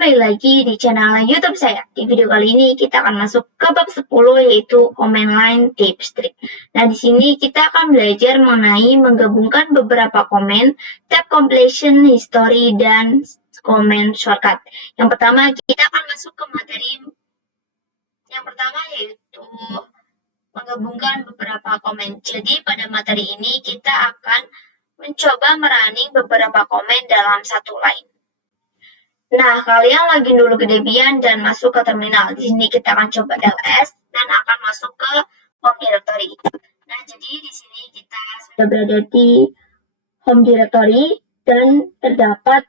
kembali lagi di channel YouTube saya. Di video kali ini kita akan masuk ke bab 10 yaitu command line tips trik. Nah, di sini kita akan belajar mengenai menggabungkan beberapa komen, tab completion, history, dan comment shortcut. Yang pertama kita akan masuk ke materi yang pertama yaitu menggabungkan beberapa komen. Jadi pada materi ini kita akan mencoba merunning beberapa komen dalam satu line. Nah, kalian login dulu ke Debian dan masuk ke terminal. Di sini kita akan coba ls dan akan masuk ke home directory. Nah, jadi di sini kita sudah berada di home directory dan terdapat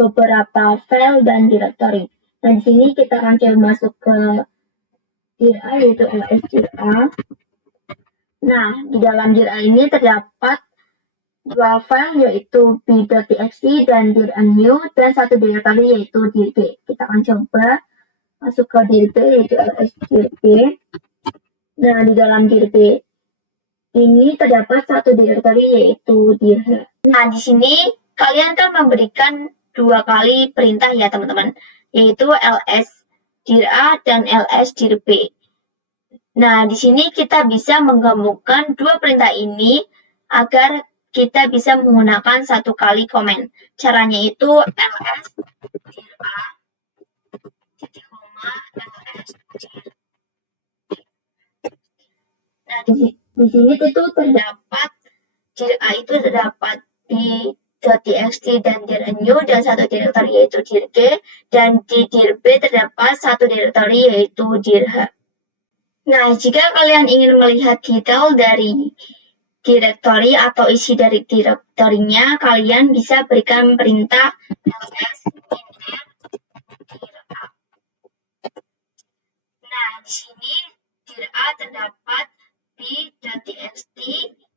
beberapa file dan directory. Nah, di sini kita akan coba masuk ke dir A yaitu ls dir A. Nah, di dalam dir A ini terdapat dua file yaitu b.txt dan dir new dan satu directory yaitu dir b. Kita akan coba masuk ke dir b yaitu ls dir b. Nah, di dalam dir b ini terdapat satu directory yaitu dir h. Nah, di sini kalian kan memberikan dua kali perintah ya teman-teman, yaitu ls dir a dan ls dir b. Nah, di sini kita bisa menggabungkan dua perintah ini agar kita bisa menggunakan satu kali komen. Caranya itu ls dir a titik koma ls dir. Nah, di sini itu terdapat dir a itu terdapat di .txt dan dir new dan satu directory yaitu dir g, dan di dir b terdapat satu directory yaitu dir h. Nah, jika kalian ingin melihat detail dari directory atau isi dari direktorinya, kalian bisa berikan perintah ls min dir a. Nah, di sini dir a terdapat b.txt,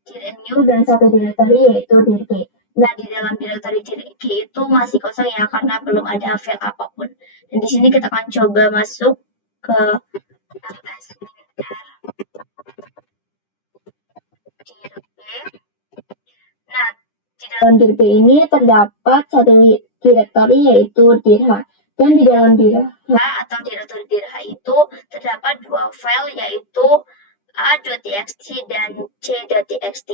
dir new dan satu directory yaitu dir g. Nah, di dalam directory dir g itu masih kosong ya karena belum ada file apapun. Dan di sini kita akan coba masuk ke ls min dir b. Nah, di dalam dir b ini terdapat satu directory yaitu dir h. Dan di dalam dir h atau directory dir h itu terdapat dua file yaitu a.txt dan c.txt.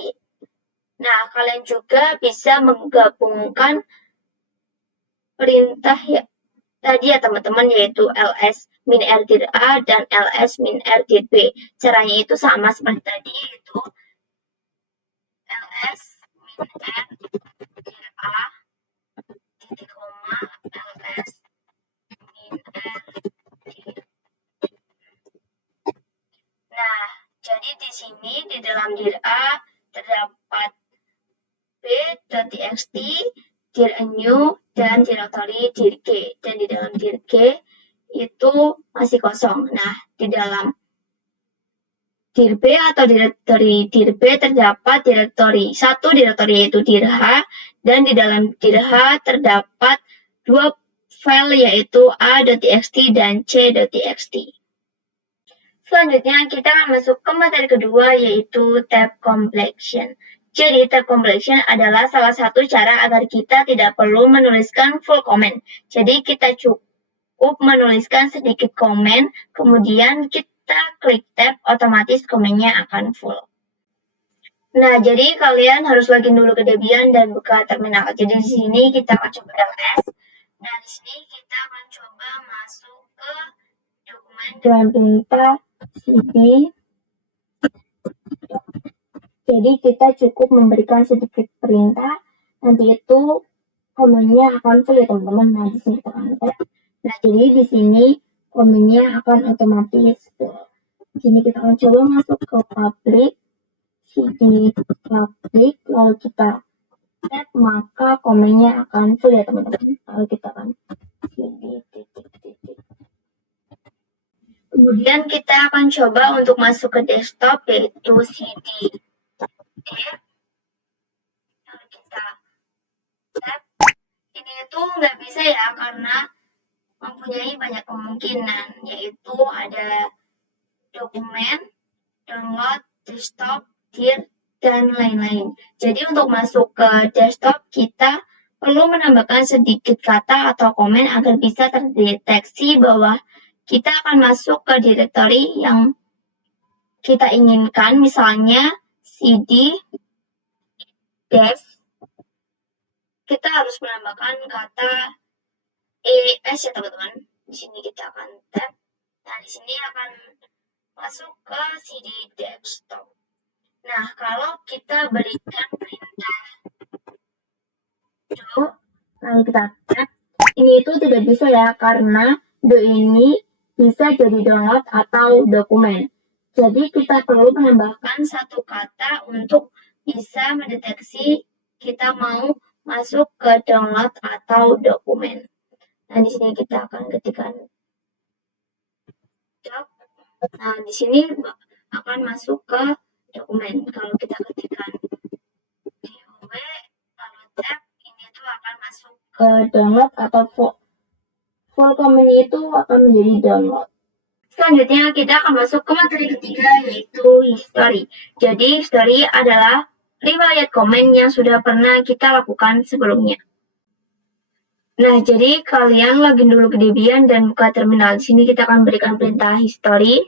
Nah, kalian juga bisa menggabungkan perintah ya, tadi ya teman-teman, yaitu ls min r dir a dan ls min r dir b. Caranya itu sama seperti tadi, yaitu ls min r dir a titik koma ls min r dir. Nah, jadi di sini di dalam dir a terdapat b.txt, dir new dan directory dir g, dan di dalam dir g itu masih kosong. Nah, di dalam dir b atau directory dir b terdapat satu directory yaitu dir h, dan di dalam dir h terdapat dua file yaitu a.txt dan c.txt. Selanjutnya kita akan masuk ke materi kedua yaitu tab completion. Jadi tab completion adalah salah satu cara agar kita tidak perlu menuliskan full comment. Jadi kita cukup menuliskan sedikit komen, kemudian kita klik tab, otomatis komennya akan full. Nah, jadi kalian harus login dulu ke Debian dan buka terminal. Jadi di sini kita akan coba ls. Nah, di sini kita akan coba masuk ke dokumen dengan perintah cd. Jadi kita cukup memberikan sedikit perintah, nanti itu komennya akan full ya teman-teman. Nah, di sini kita akan tab. Nah, jadi di sini komennya akan otomatis full. Di sini kita akan coba masuk ke public, cd public, lalu kita tab, maka komennya akan full ya teman-teman. Lalu kita akan cd titik. Kemudian kita akan coba untuk masuk ke desktop yaitu cd lalu kita tab. Ini itu nggak bisa ya karena mempunyai banyak kemungkinan, yaitu ada dokumen, download, desktop, dir, dan lain-lain. Jadi untuk masuk ke desktop kita perlu menambahkan sedikit kata atau komen agar bisa terdeteksi bahwa kita akan masuk ke direktori yang kita inginkan, misalnya cd dev. Kita harus menambahkan kata es ya teman-teman. Di sini kita akan tab. Nah, di sini akan masuk ke cd desktop. Nah, kalau kita berikan perintah do, lalu kita tab, ini itu tidak bisa ya, karena do ini bisa jadi download atau dokumen. Jadi kita perlu menambahkan satu kata untuk bisa mendeteksi kita mau masuk ke download atau dokumen. Nah, di sini kita akan ketikkan doc. Nah, di sini akan masuk ke dokumen. Kalau kita ketikkan DOW, lalu tab, ini tuh akan masuk ke download atau full komen itu akan menjadi download. Selanjutnya kita akan masuk ke materi ketiga, yaitu history. Jadi history adalah riwayat komen yang sudah pernah kita lakukan sebelumnya. Nah, jadi kalian login dulu ke Debian dan buka terminal. Di sini kita akan berikan perintah history.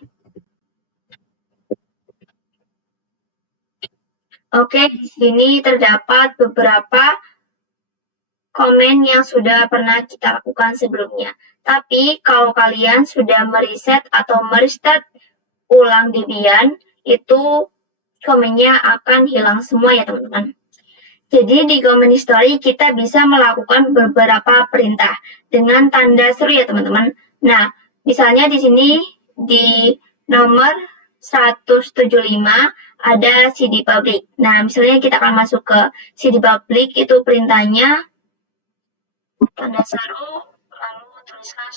Oke, di sini terdapat beberapa komen yang sudah pernah kita lakukan sebelumnya. Tapi kalau kalian sudah mereset atau merestart ulang Debian, itu komennya akan hilang semua ya teman-teman. Jadi di comment history kita bisa melakukan beberapa perintah dengan tanda seru ya teman-teman. Nah, misalnya di sini di nomor 175 ada cd public. Nah, misalnya kita akan masuk ke cd public, itu perintahnya tanda seru lalu tuliskan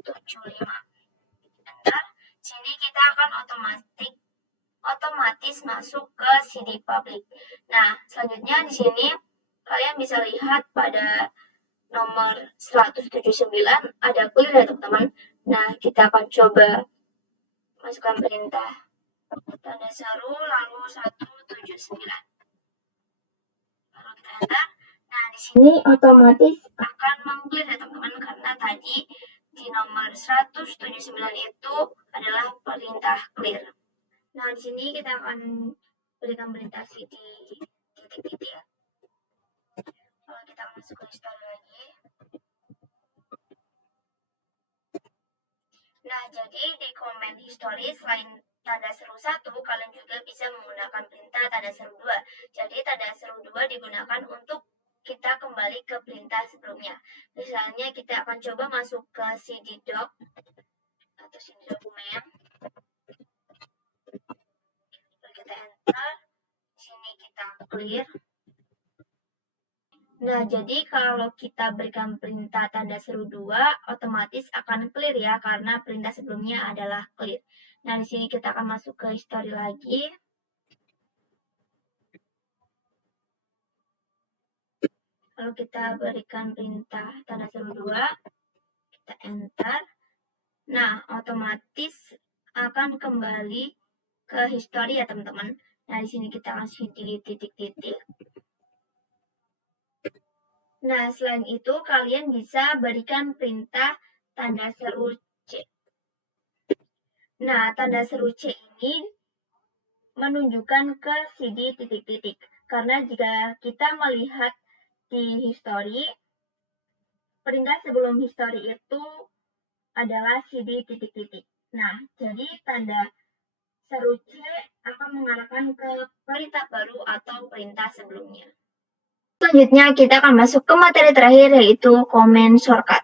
175. Enter. Sini kita akan otomatis masuk ke cd public. Nah, selanjutnya di sini kalian bisa lihat pada nomor 179 ada clear ya teman-teman. Nah, kita akan coba masukkan perintah tanda seru lalu 179. Lalu kita enter. Nah, di sini otomatis akan meng-clear ya teman-teman, karena tadi di nomor 179 itu adalah perintah clear. Nah, di sini kita akan berikan perintah cd titik-titik ya. Kalau kita masuk ke history lagi. Nah, jadi di komen history selain tanda seru 1, kalian juga bisa menggunakan perintah tanda seru 2. Jadi tanda seru 2 digunakan untuk kita kembali ke perintah sebelumnya. Misalnya kita akan coba masuk ke cd doc atau cd dokumen. Lalu kita enter. Sini kita clear. Nah, jadi kalau kita berikan perintah tanda seru 2, otomatis akan clear ya, karena perintah sebelumnya adalah clear. Nah, di sini kita akan masuk ke history lagi. Lalu kita berikan perintah tanda seru 2, kita enter. Nah, otomatis akan kembali ke history ya teman-teman. Nah, di sini kita kasih titik-titik. Nah, selain itu kalian bisa berikan perintah tanda seru C. Nah, tanda seru C ini menunjukkan ke cd titik-titik. Karena jika kita melihat di history, perintah sebelum history itu adalah cd titik-titik. Nah, jadi tanda seru C akan mengarahkan ke perintah baru atau perintah sebelumnya. Selanjutnya kita akan masuk ke materi terakhir, yaitu comment shortcut.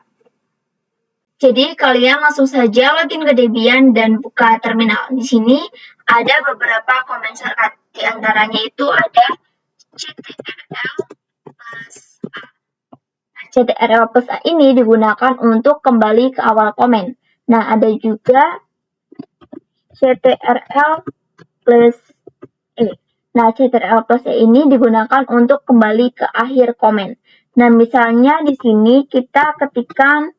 Jadi kalian langsung saja login ke Debian dan buka terminal. Di sini ada beberapa comment shortcut. Di antaranya itu ada CTRL plus A. Nah, CTRL plus A ini digunakan untuk kembali ke awal komen. Nah, ada juga CTRL plus E. Nah, CTRL plus E ini digunakan untuk kembali ke akhir komen. Nah, misalnya di sini kita ketikkan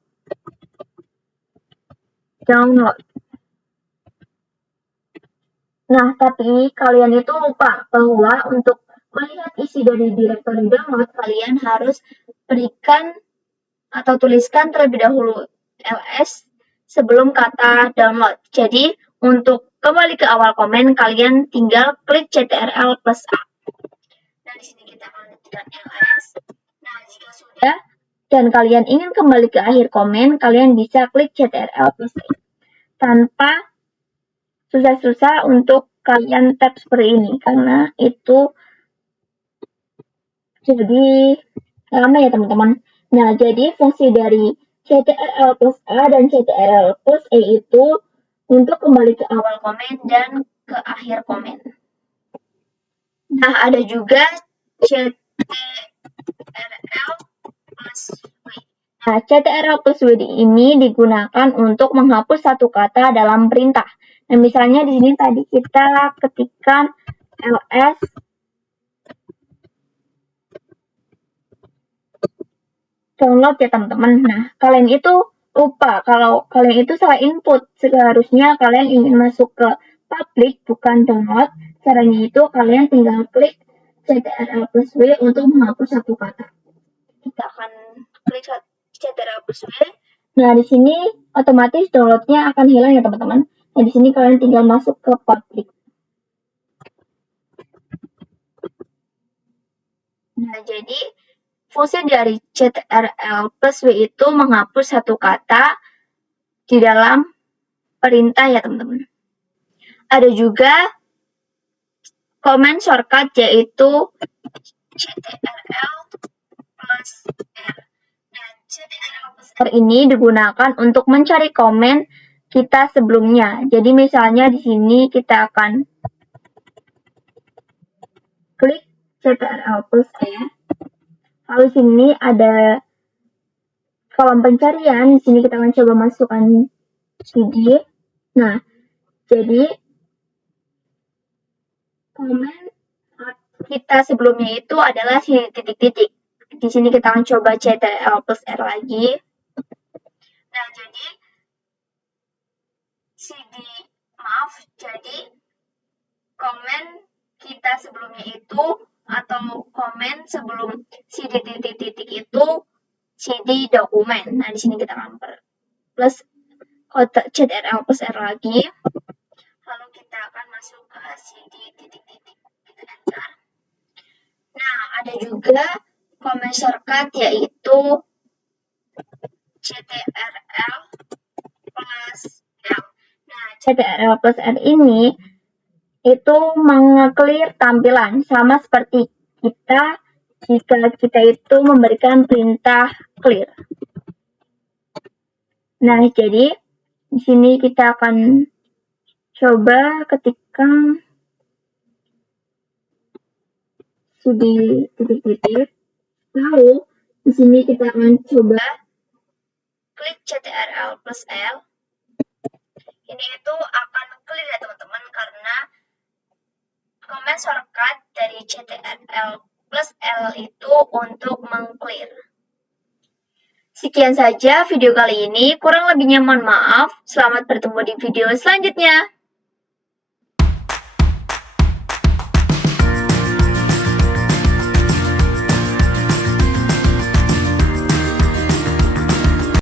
download. Nah, tapi kalian itu lupa bahwa untuk melihat isi dari directory download, kalian harus berikan atau tuliskan terlebih dahulu ls sebelum kata download. Jadi, untuk kembali ke awal komen, kalian tinggal klik ctrl plus A. Nah, di sini kita akan ketikkan ls. Nah, jika sudah dan kalian ingin kembali ke akhir komen, kalian bisa klik ctrl plus A. Tanpa susah-susah untuk kalian tap seperti ini, karena itu jadi lama ya teman-teman. Nah, jadi fungsi dari ctrl plus A dan ctrl plus E itu untuk kembali ke awal komen dan ke akhir komen. Nah, ada juga ctrl plus W. Nah, ctrl plus W ini digunakan untuk menghapus satu kata dalam perintah. Nah, misalnya di sini tadi kita ketikkan ls download ya teman-teman. Nah, kalian itu lupa kalau kalian itu salah input. Seharusnya kalian ingin masuk ke public bukan download. Caranya itu kalian tinggal klik ctrl plus W untuk menghapus satu kata. Kita akan klik ctrl plus W. Nah, di sini otomatis downloadnya akan hilang ya teman-teman. Nah, di sini kalian tinggal masuk ke public. Nah, jadi fungsi dari ctrl plus W itu menghapus satu kata di dalam perintah ya teman-teman. Ada juga command shortcut yaitu ctrl plus R. Nah, ctrl plus R ini digunakan untuk mencari komen kita sebelumnya. Jadi misalnya di sini kita akan klik ctrl plus R. Lalu sini ada kolom pencarian. Di sini kita akan coba masukkan CD. Nah, jadi komen kita sebelumnya itu adalah si titik-titik. Di sini kita akan coba ctrl plus R lagi. Nah, jadi jadi komen kita sebelumnya itu atau komen sebelum si titik-titik itu CD dokumen. Nah, di sini kita akan plus ctrl plus R lagi. Lalu kita akan masuk ke CD titik-titik. Kita enter. Nah, ada juga comment shortcut yaitu ctrl plus L. Nah, ctrl plus R ini itu mengeclear tampilan sama seperti kita jika kita itu memberikan perintah clear. Nah, jadi di sini kita akan coba ketikkan studi titik-titik. Lalu di sini kita akan coba klik ctrl plus L. Ini itu akan clear ya teman-teman karena comment shortcut dari ctrl plus L itu untuk mengclear. Sekian saja video kali ini, kurang lebihnya mohon maaf. Selamat bertemu di video selanjutnya.